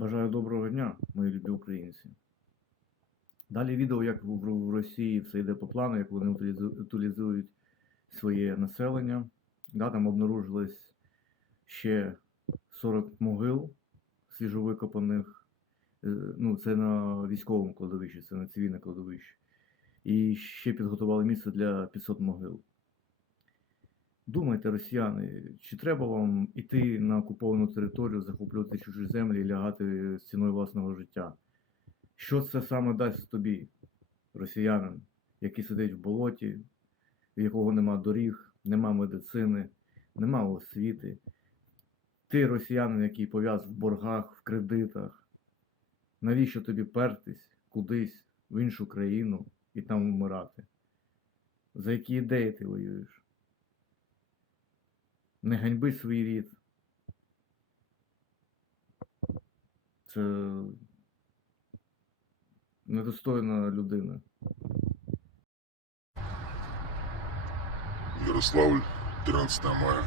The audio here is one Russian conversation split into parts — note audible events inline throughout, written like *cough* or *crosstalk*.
Бажаю доброго дня, мої любі українці. Далі відео, як в Росії все йде по плану, як вони утилізують своє населення. Да, там обнаружилось ще 40 могил свіжовикопаних. Е, Ну, це на військовому кладовищі, це на цивільне кладовище. І ще підготували місце для 500 могил. Думайте, росіяни, чи треба вам іти на окуповану територію, захоплювати чужі землі і лягати з ціною власного життя? Що це саме дасть тобі, росіянин, який сидить в болоті, в якого нема доріг, нема медицини, нема освіти? Ти росіянин, який пов'яз в боргах, в кредитах. Навіщо тобі пертись кудись в іншу країну і там вмирати? За які ідеї ти воюєш? Не ганьби свій рід. Це недостойна людина. Ярославль, 13 мая.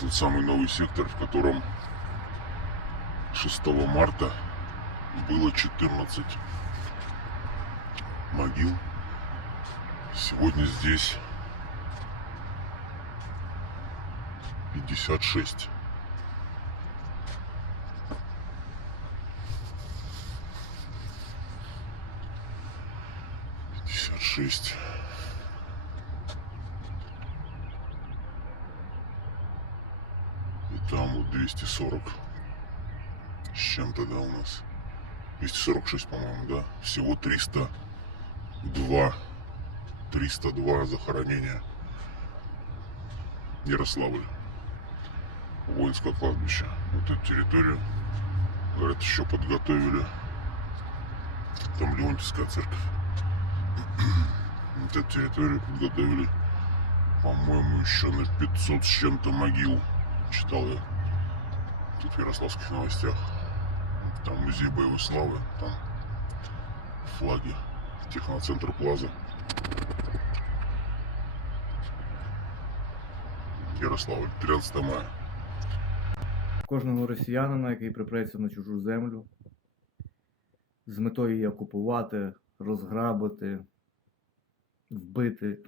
Тот самый новый сектор, в котором 6 марта было 14 могил. Сегодня здесь 56. Пятьдесят шесть. И там вот 240 с чем-то, да, у нас. 246, по-моему, да. Всего 302. 302 захоронения. Ярославль. Воинское кладбище. Вот эту территорию, говорят, еще подготовили. Там Леонтьевская церковь. *clears throat* Вот эту территорию подготовили, по-моему, еще на 500 с чем-то могил. Читал я тут в Ярославских новостях. Там музей боевой славы, там флаги, техноцентр Плаза. Ярославль, 13 мая. Кожного росіянина, який припреться на чужу землю, з метою її окупувати, розграбити, вбити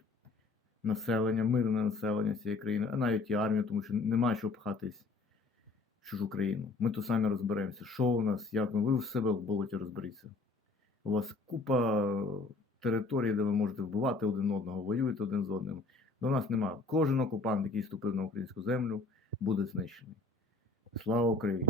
населення, мирне населення цієї країни, а навіть і армію, тому що нема чого пхатись в чужу країну. Ми тут самі розберемося, що у нас, як ми, ви в себе в болоті розберіться. У вас купа територій, де ви можете вбивати один одного, воюєте один з одним. До нас немає. Кожен окупант, який ступив на українську землю, буде знищений. Слава Украине!